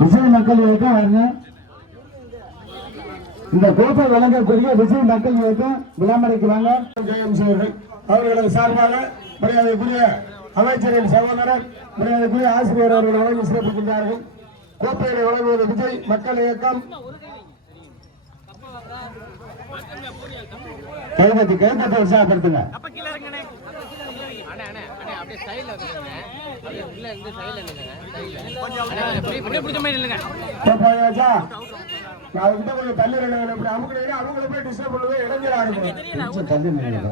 விஜய் மக்கள் இயக்கம் வருங்க இந்த கோப்பை வழங்கக்கூடிய விஜய் மக்கள் இயக்கம் விளம்பரைக்கு வாங்க ஜெயம் அவர்களது சார்பாக மரியாதைக்குரிய அமைச்சரின் சகோதரர் மரியாதைக்குரிய ஆசிரியர் அவர்கள் வழங்கி சிறப்பிக்கின்றார்கள். கோப்பையை வழங்குவது விஜய் மக்கள் இயக்கம். கைதட்டி கைதட்டி உற்சாகப்படுத்துங்க. அப்படியே வந்துருங்க அப்படியே உள்ள இருந்து நில்லுங்க அப்படியே பிடிச்ச மாதிரி நில்லுங்க நான் கொஞ்சம் தள்ளி ரெண்டு இப்படி அமுக்கினீங்கன்னா அவங்கள போய் டிஸ்டர்ப் பண்ணுவது இளைஞரா இருக்கும் தள்ளி நில்லுங்க.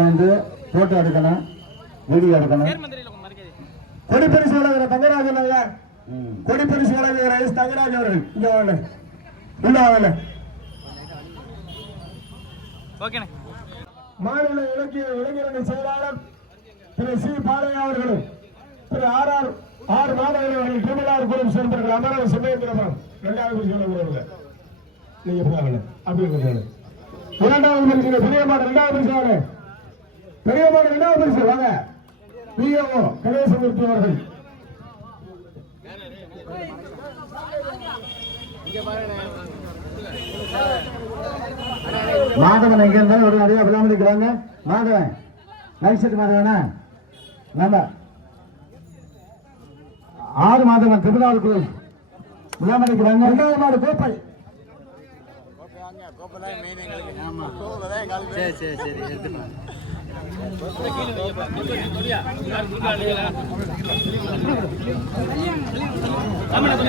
வந்து போட்டோ எடுக்கணும் வீடியோ எடுக்கணும் கொடிப்பரிசு வழங்குற தங்கராஜன் ஐயா ம். கொடிப்பரிசு வழங்குகிற எஸ் தங்கராஜ் அவர்கள் இங்க வாங்க உள்ள வாங்க ஓகேண்ணே மாநில இலக்கிய இளைஞரணி செயலாளர் திரு சி. பாலையா அவர்களும் திரு ஆர். ஆர். ஆர். மாதவன் அவர்கள் திருமலார் குழு சேர்ந்தவர்கள் அமரர் சுமேந்திரபுரம் இரண்டாவது பரிசு வழங்குகிறவங்க நீங்க போகல அப்படி இருக்காங்க இரண்டாவது பரிசு பெரிய மாடு இரண்டாவது பரிசு வாங்க பெரிய மாடு இரண்டாவது பரிசு வாங்க. பிஓ கணேசமூர்த்தி அவர்கள். இங்க பாருங்க. மாதவன் எங்க இருந்தாலும் ஒரு நிறைய விளாமடிக்கிறாங்க மாதவன் நைசெட் மாதவனா? நம்ம ஆறு மாதவன் திருவிழாவுக்கு விளாமடிக்கிறாங்க இரண்டாவது மாடு கோப்பை சரி சரி சரி எடுத்துக்கலாம்.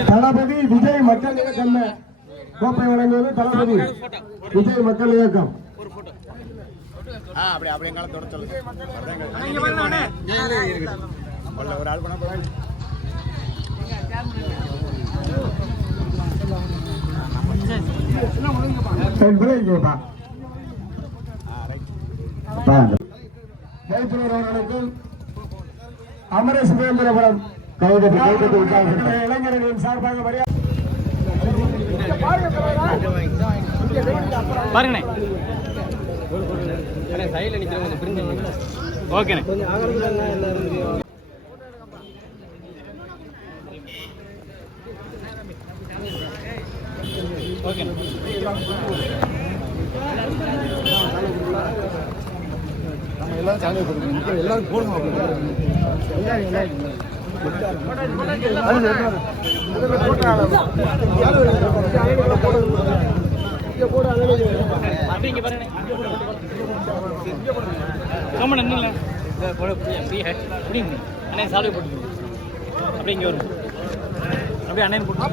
தளபதி விஜய் மக்கள் இயக்கம் கோப்பை வழங்குவது தளபதி. விஜய் மக்கள் இயக்கம். அப்படி அப்படி எங்கால தொட சொல்லுங்க. ஒரு ஆள் பண்ண போறாங்க அமர உற்சாகப்படுத்துங்க இளைஞர்களின் சார்பாக மரியாதை. பாருங்கண்ணே. சைடில் நிற்கிறவங்க கொஞ்சம் பிரிஞ்சு நில்லுங்க. ஓகேண்ணே. ஓகேண்ணே ஹெட் அப்படிங்க அண்ணே சாலை போட்டு அப்படி இங்கே வரும். அப்படியே அண்ணன் போட்டு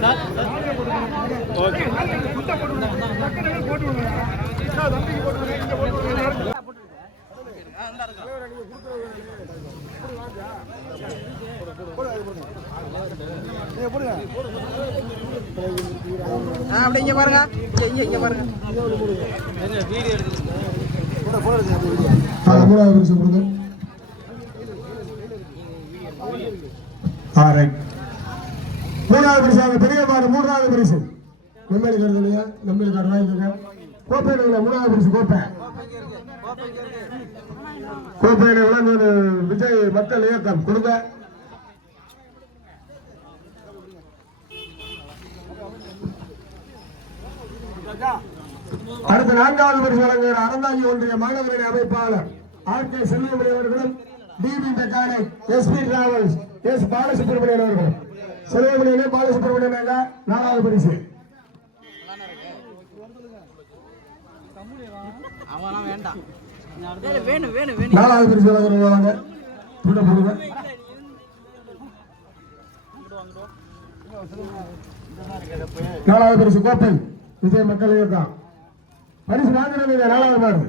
சார் ஆ அப்படி இங்கே பாருங்க. இங்கே இங்கே பாருங்க. வீடியோ எடுத்து மூணாவது பரிசு கொடுங்க ஆ, ரைட். மூணாவது பரிசாக பெரிய மாடு மூன்றாவது பரிசு. நெம்மேலி கருதுலையா? நெம்மேலி கார்டு வாங்கிக்கோங்க மூணாவது பரிசு கோப்பை. கோப்பையில் விளங்குவது விஜய் மக்கள் இயக்கம் கொடுங்க. அடுத்த நான்காவது பரிசு வழங்குகிற அறந்தாங்கி ஒன்றிய மாணவரணி அமைப்பாளர் ஆர் கே செல்வமணி அவர்களும் T P mechanic S P travels S Balasubramanian அவர்கள் செல்வமணியிலே பாலசுப்ரமணியன் ஐயா, நாலாவது பரிசு. நாலாவது பரிசு நாலாவது பரிசு கோப்பை. விஜய் மக்கள் இயக்கம். பரிசு வாங்கினது இந்த நாலாவது மாடு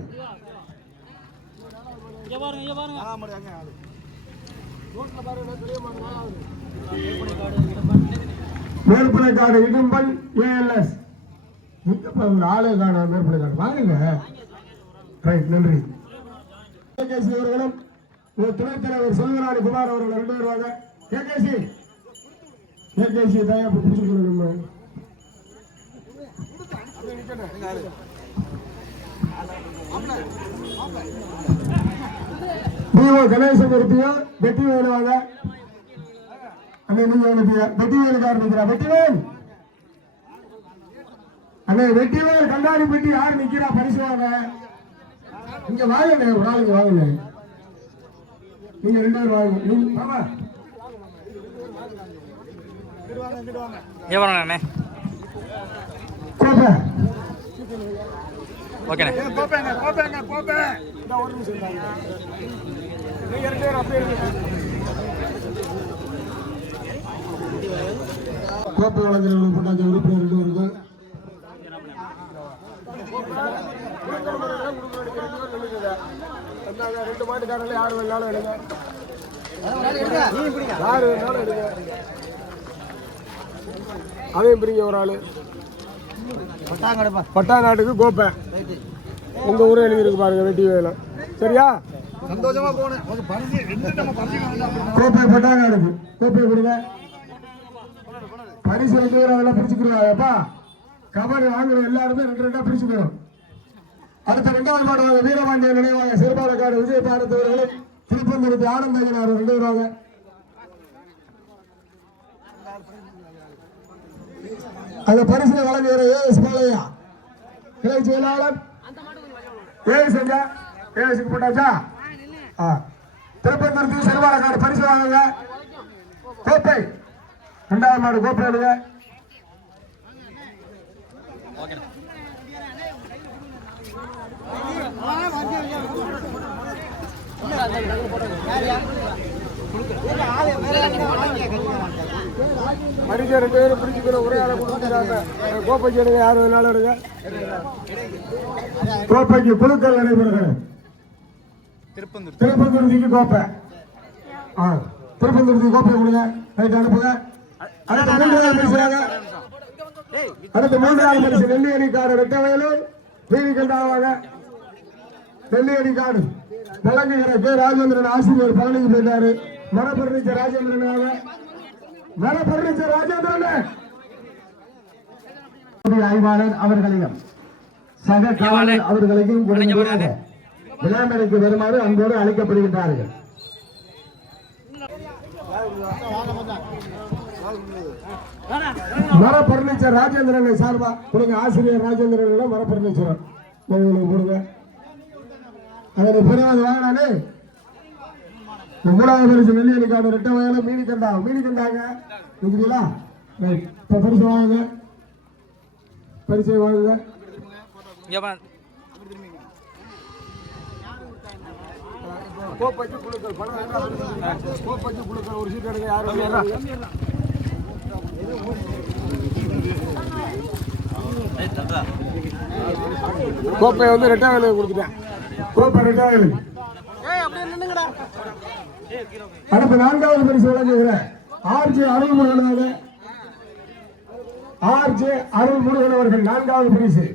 இங்க காடு இடும்பல் ஏஎல்எஸ் ஆளே காண காடு வாங்குங்க. ரைட் நன்றி. கேகேசி அவர்களும் ஒரு துணைத் தலைவர் செல்வராணி குமார் அவர்கள் ரெண்டு பேர் வாங்க கேகேசி கேகேசி தயாரிப்பு பிடிச்சிருக்கிறோம் நம்ம டிஓ கணேசமூர்த்தியா வெற்றி வெட்டி வேணுவாங்க அண்ணே நீங்க அனுப்பியா வெட்டி வேலுக்கு ஆரம்பிக்கிறா வெட்டிவேல் அண்ணே வெட்டிவேல் கண்ணாடி பெட்டி யார் நிக்கிறா? பரிசு வாங்க. இங்க வாங்க ஒரு நாளைக்கு வாங்க நீங்க ரெண்டு பேரும் வாங்க நீங்க வாங்க அண்ணே. ஓகேண்ணே. போப்பேங்க போப்பேங்க போப்பே இந்த ஒரு நிமிஷம் இருந்தாங்க நீங்க ரெண்டு பேரும் அப்படியே கோப்பை வழங்குறவங்களுக்கு போட்டாங்க உறுப்பினர் ரெண்டு இருக்கு ரெண்டு மாட்டுக்காரங்களே யார் வேணாலும் எடுங்க. யார் வேணாலும் எடுங்க. அதையும் பிரிங்க ஒரு ஆளு. பட்டா நாட்டுக்கு கோப்பை. உங்க ஊரே எழுதியிருக்கு பாருங்க வெட்டி வேலை சரியா? சந்தோஷமா போனேன். கோப்பை பட்டா நாடுக்கு கோப்பை கொடுங்க. பரிசு பேரும் அதெல்லாம் பிரிச்சுக்கிறாங்கப்பா கபடி வாங்குற எல்லாருமே ரெண்டு ரெண்டா பிரிச்சுக்கிறோம் அடுத்த ரெண்டாவது மாடு வாங்க வீரபாண்டிய நினைவாங்க சிறுபாலக்காடு விஜய் பாரத் அவர்களும் திருப்பந்தூரத்து ஆனந்தகனார் ரெண்டு பேர் அந்த பரிசுல வழங்குகிற ஏஎஸ் பாலையா கிளை செயலாளர் ஏஎஸ் செஞ்சா ஏஎஸ்க்கு போட்டாச்சா? ஆ. திருப்பந்தூரத்து சிறுபாலக்காடு பரிசு வாங்குங்க. கோப்பை. ரெண்டாவது மாடு கோப்பை எடுங்க. பரிசு ரெண்டு பேரும் பிடிச்சிக்கிற ஒரே ஆளை கொடுத்துருக்காங்க கோப்பைக்கு எடுங்க யார் வேணாலும் எடுங்க. கோப்பைக்கு குழுக்கள் நடைபெறுகிறது திருப்பந்தூர். திருப்பந்தூர்த்திக்கு கோப்பை. ஆ திருப்பந்தூர்த்திக்கு கோப்பை கொடுங்க. ரைட் அனுப்புங்க. அடுத்த மூன்றாவது பரிசுறாங்க அடுத்த மூன்றாவது பரிசு நெல்லி அணிக்காடு ரெட்டவயலு வீதி கண்டாவாங்க. நெல்லி அணிக்காடு வழங்குகிற கே. ராஜேந்திரன் ஆசிரியர் பழனிக்கு போயிட்டாரு. மரப்பர்ணிச்ச ராஜேந்திரனாக மரப்பர்ணிச்ச ராஜேந்திரன். ஆய்வாளர் அவர்களையும் சக காவலர் அவர்களையும் உடனடியாக வருமாறு அன்போடு அழைக்கப்படுகின்றார்கள். மர பர்னிச்சர் ராஜேந்திரனை சார்பா கொடுங்க ஆசிரியர் ராஜேந்திரன் மர பர்னிச்சர் உங்களுக்கு கொடுங்க. அதனை பெருமாள் வாங்கினாலே மூணாவது பரிசு வெள்ளியடிக்காடு ரெட்ட வயல மீனி கண்டா மீனி கண்டாங்க நிற்கிறீங்களா ரைட். இப்போ பரிசு வாங்குங்க. பரிசை வாங்குங்க. இங்கே வா கோப்பைக்கு குழுக்கள் பணம் கோப்பைக்கு குழுக்கள் ஒரு சீட் எடுங்க யாரும் கோப்பை வந்து ரெட்டா வேலை கொடுத்துட்டேன் கோப்பை ரெட்டா வேலை அடுத்த நான்காவது பரிசு வழங்குகிறேன் ஆர்ஜி அருள் முருகனாக ஆர்ஜி அருள் முருகன் அவர்கள் நான்காவது பரிசு.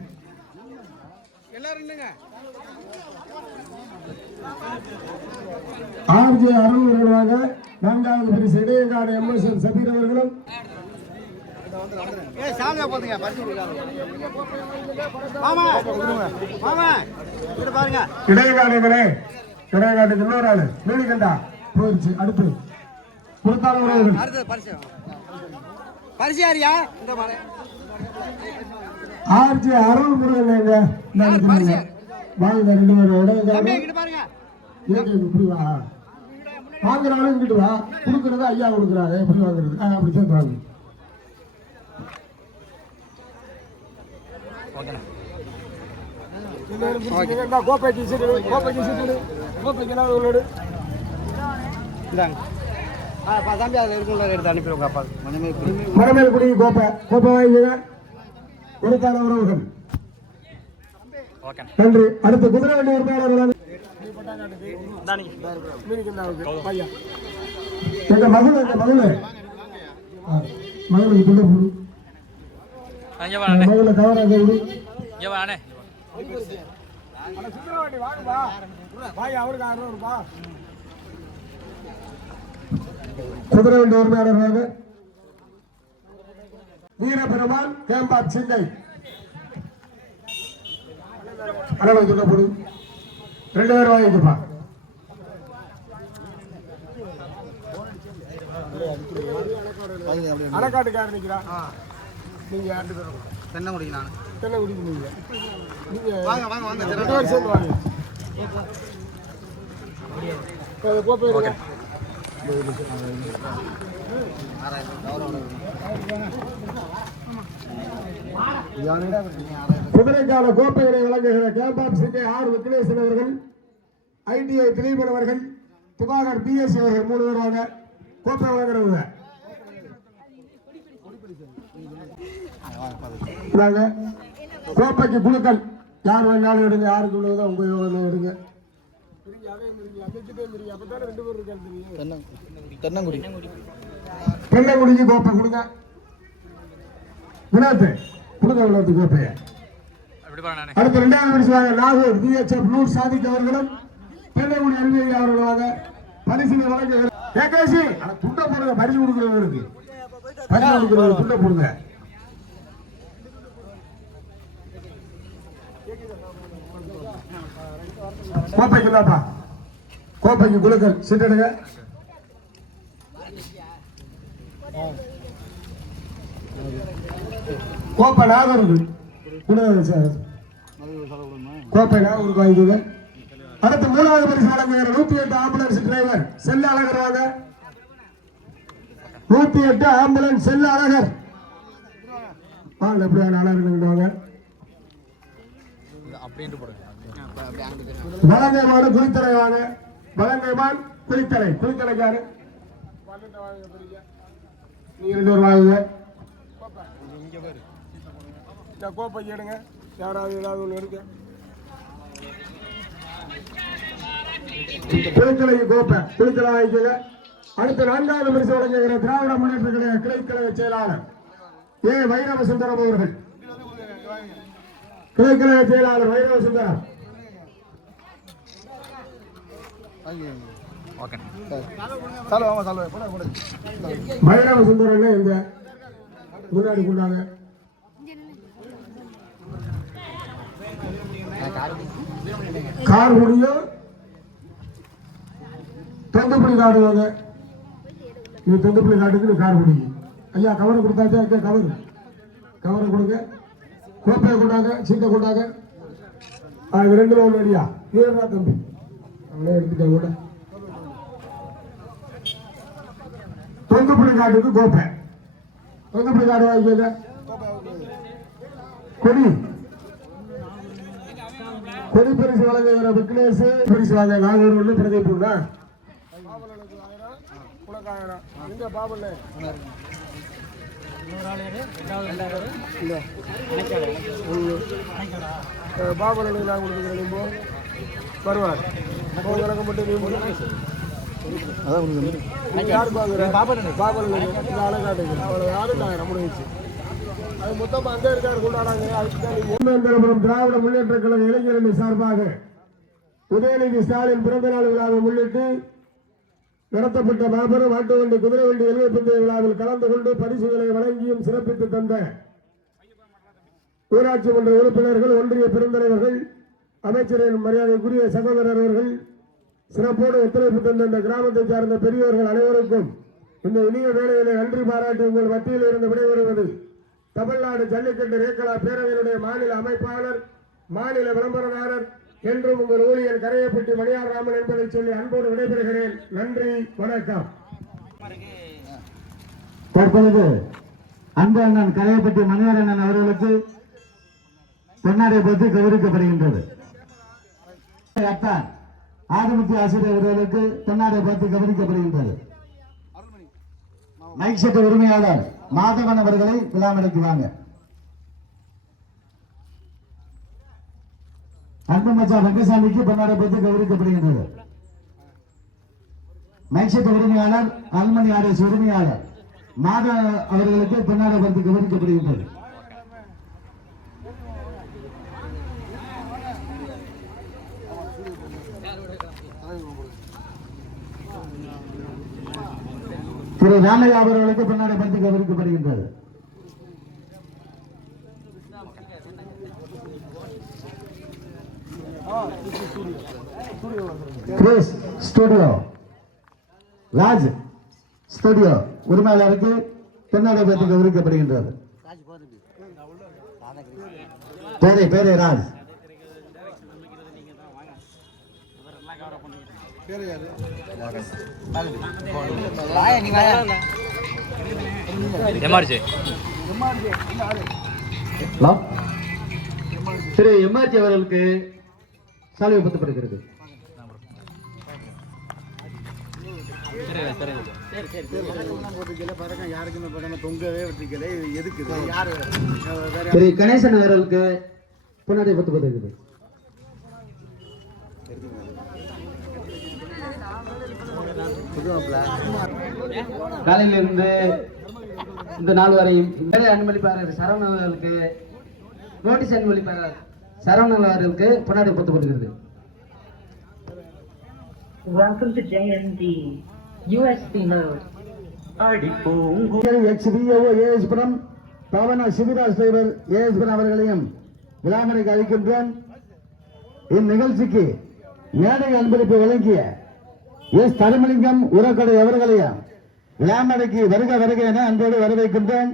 ஆர்ஜி அருள் முருகனாக நான்காவது பரிசு. இடையங்காடு எம்எஸ்என் சபீர் அவர்களும். இடையகாடுகளே இடையகாடு இன்னொரு ஆளு நீலிகண்டா. போயிடுச்சு அடுத்து. கொடுத்தாரு உறவுகள் அடுத்தது பரிசு பரிசு யாரியா இந்த மாதிரி ஆர்ஜி அருள் முருகன். வாங்க ரெண்டு ஏக்கு இப்படி வா. வாங்குறாலும் இங்கிட்டு வா. கொடுக்கறது ஐயா கொடுக்குறாரு. எப்படி வாங்குறது. அப்படி சேர்த்து வாங்க. கோப்பைக்கு சீட்டு கோப்பைக்கு சீட்டு கோப்பைக்கு எல்லாம் உள்ளோடு இந்தாங்க ஆ பா, தம்பி அதில் இருக்குள்ள எடுத்து அனுப்பிடுங்க அப்பா மணிமே மரமேல் குடி. கோப்பை கோப்பை வாங்கிங்க கொடுத்தார உறவுகள் ஓகே நன்றி. அடுத்து குதிரை வண்டி உரிமையாளர்கள் எங்க மகள் எங்க மகள் மகளுக்கு துண்டு போடு மகளை கவராக விடு இங்கே வா அண்ணே குதிரை வண்டி உரிமையாளர்களாக வீரபெருமான் கேம்பாட் சிங்கை. அளவு போடு ரெண்டு பேரும் வாங்கிக்கப்பா அணக்காட்டுக்காரர் நிக்கிறா. நீங்க ரெண்டு பேரும். தென்னை முடியும் நான். தென்னை குடிக்க நீங்க. நீங்க வாங்க வாங்க வாங்க ரெண்டு பேரும் சேர்ந்து வாங்க. அது கோப்பை. குதிரைக்கால கோப்பைகளை வழங்குகிற கேபாப் சிங்கை ஆர் விக்னேசன் அவர்கள் ஐடிஐ திலீபன் அவர்கள் திவாகர் பிஎஸ்சி அவர்கள் மூணு கோப்பை வழங்குறவங்க. கோப்பைக்கு குழுக்கள். யார் வேணாலும் எடுங்க யாருக்கு உள்ளதோ உங்க யோகம் எடுங்க. தென்னங்குடி தென்னங்குடிக்கு கோப்பை கொடுங்க. வினோத்து கொடுங்க வினாத்து கோப்பையை. அடுத்து இரண்டாவது பரிசு வாங்க நாகூர் பிஎச்எஃப் நூர் சாதிக் அவர்களும் தென்னங்குடி அருகே அவர்கள் வாங்க பரிசினை வழங்க ஏகாசி துண்டை போடுங்க பரிசு கொடுக்கிறவங்களுக்கு. பரிசு கொடுக்குறவங்க துண்டை போடுங்க. கோப்பைக்கு இல்லாப்பா கோப்பைக்கு குழுக்கள் சிட்டடுங்க கோப்பை நாகருக்கு. கொடுங்க சார் கோப்பை நாகருக்கு வாங்கிக்கோங்க அடுத்து மூணாவது பரிசு வழங்குகிற நூத்தி எட்டு ஆம்புலன்ஸ் டிரைவர் செல்ல அழகர் வாங்க. நூத்தி எட்டு ஆம்புலன்ஸ் செல்ல அழகர். வாங்க எப்படியான அழகர் வாங்க. வலங்கைமான் குளித்தலை வாங்க வலங்கைமான் குளித்தலை. குளித்தலைக்காரு நீங்க ரெண்டு பேரும் வாங்குங்க இந்த கோப்பை எடுங்க யாராவது ஏதாவது ஒன்று எடுங்க குளித்தலை கோப்பை. குளித்தலை வாங்கிக்கோங்க அடுத்து நான்காவது பரிசு வழங்குகிற திராவிட முன்னேற்ற கழக கிளைக்கழக செயலாளர் ஏ வைரவ சுந்தரம் அவர்கள். கிளைக்கழக செயலாளர் வைரவ சுந்தரம் சாலு வாங்க சாலு. போட போட. வைரவ சுந்தரம் எங்க முன்னாடி கொண்டாங்க கார் முடியும் தொந்தப்படி காடு வாங்க நீ தொந்தப்படி காட்டுக்கு நீ கார் முடியும் ஐயா கவரை கொடுத்தாச்சா? அக்கா கவர். கவரை கொடுங்க. கோப்பையை கொண்டாங்க சீட்டை கொண்டாங்க. ஆ, இது ரெண்டுல ஒன்று அடியா? ஏறா தம்பி. அவங்களே எடுத்துக்க கூட தொந்தப்படி காட்டுக்கு கோப்பை. தொந்தப்படி காடு வாங்கிக்கோங்க கொடி. கொடி பரிசு வழங்குகிற விக்னேஷ். பரிசு வாங்க நாகூர் ஒன்று பிரதீப் தான் பாபலனுக்கு நான் கொடுத்துக்கிறேன் வருவார் உங்க கணக்கு மட்டும் நீ முடிச்சு அதான் உனக்கு நீ யார் அவ்வளோ யாருக்காயிரம் முடிஞ்சிச்சு அது மொத்தமா அங்கே இருக்காரு கொண்டாடாங்க அதுக்கு திராவிட முன்னேற்ற கழக இளைஞரணி சார்பாக உதயநிதி ஸ்டாலின் பிறந்த நாள் விழாவை முன்னிட்டு நடத்தப்பட்ட மாபெரும் மாட்டு வண்டி குதிரை வண்டி எல்லை பந்தய விழாவில் கலந்து கொண்டு பரிசுகளை வழங்கியும் சிறப்பித்து தந்த ஊராட்சி மன்ற உறுப்பினர்கள் ஒன்றிய பெருந்தலைவர்கள் அமைச்சரின் மரியாதைக்குரிய சகோதரர் அவர்கள் சிறப்போடு ஒத்துழைப்பு தந்த இந்த கிராமத்தை சார்ந்த பெரியவர்கள் அனைவருக்கும் இந்த இனிய வேளையிலே நன்றி பாராட்டி உங்கள் மத்தியில் இருந்து விடைபெறுவது தமிழ்நாடு ஜல்லிக்கட்டு ரேக்கலா பேரவையினுடைய மாநில அமைப்பாளர் மாநில விளம்பரதாரர் என்றும் உங்கள் ஊழியர் கரையப்பட்டி மணியார் ராமன் என்பதை சொல்லி அன்போடு விடைபெறுகிறேன். நன்றி வணக்கம். தற்பொழுது அன்பு அண்ணன் கரையப்பட்டி மணிவரண்ணன் அவர்களுக்கு பொன்னாடை பற்றி கௌரவிக்கப்படுகின்றது அட்டார் ஆதிமுத்தி ஆசிரியர் அவர்களுக்கு தென்னாடை பார்த்து கவனிக்கப்படுகின்றது. மைக் செட் உரிமையாளர் மாதவன் அவர்களை விழாமலைக்கு வாங்க. அன்பு மச்சா வெங்கசாமிக்கு பொன்னாடை பற்றி கௌரவிக்கப்படுகின்றது மைக் செட் உரிமையாளர் அல்மணி ஆர்எஸ் உரிமையாளர் மாத அவர்களுக்கு பொன்னாடை பார்த்து கவனிக்கப்படுகின்றது. திரு ராமையா அவர்களுக்கு பொன்னாடை பற்றி கவனிக்கப்படுகின்றது. ஸ்டுடியோ ராஜ் ஸ்டுடியோ உரிமையாளருக்கு தென்னாடு பேத்துக்கு விவரிக்கப்படுகின்றது பேரே பேரே ராஜ். எம்ஆர்ஜி திரு எம்ஆர்டி அவர்களுக்கு சாலை ஒப்பத்தப்படுகிறது பாருங்க யாருக்குமே போடாம தொங்கவே விட்டுருக்கல எதுக்கு இது? யாரு வேற திரு கணேசன் அவர்களுக்கு பொன்னாடை ஒப்பத்தப்படுகிறது காலையிலிருந்து இந்த நாள் வரையும் வேலை அனுமதிப்பாளர் சரவணன் அவர்களுக்கு நோட்டீஸ் அனுமதிப்பாளர் சரவணன் அவர்களுக்கு பொன்னாடை ஒப்பத்தப்படுகிறது Welcome to JND. USB mode. Ex P O ஏஎஸ்புரம் பவன சிவராஜ் தலைவர் ஏஎஸ்புரம் அவர்களையும் விழாமறைக்கு அளிக்கின்றேன் இந்நிகழ்ச்சிக்கு மேடை அன்பளிப்பு வழங்கிய எஸ் தருமலிங்கம் உரக்கடை அவர்களையா விழாமறைக்கு வருக வருக என அன்போடு வரவேற்கின்றேன்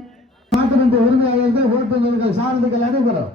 மாட்டுமன்ற உரிமையாளர்கள் ஓட்டுநர்கள் சார்ந்துகள் அனைவரும்.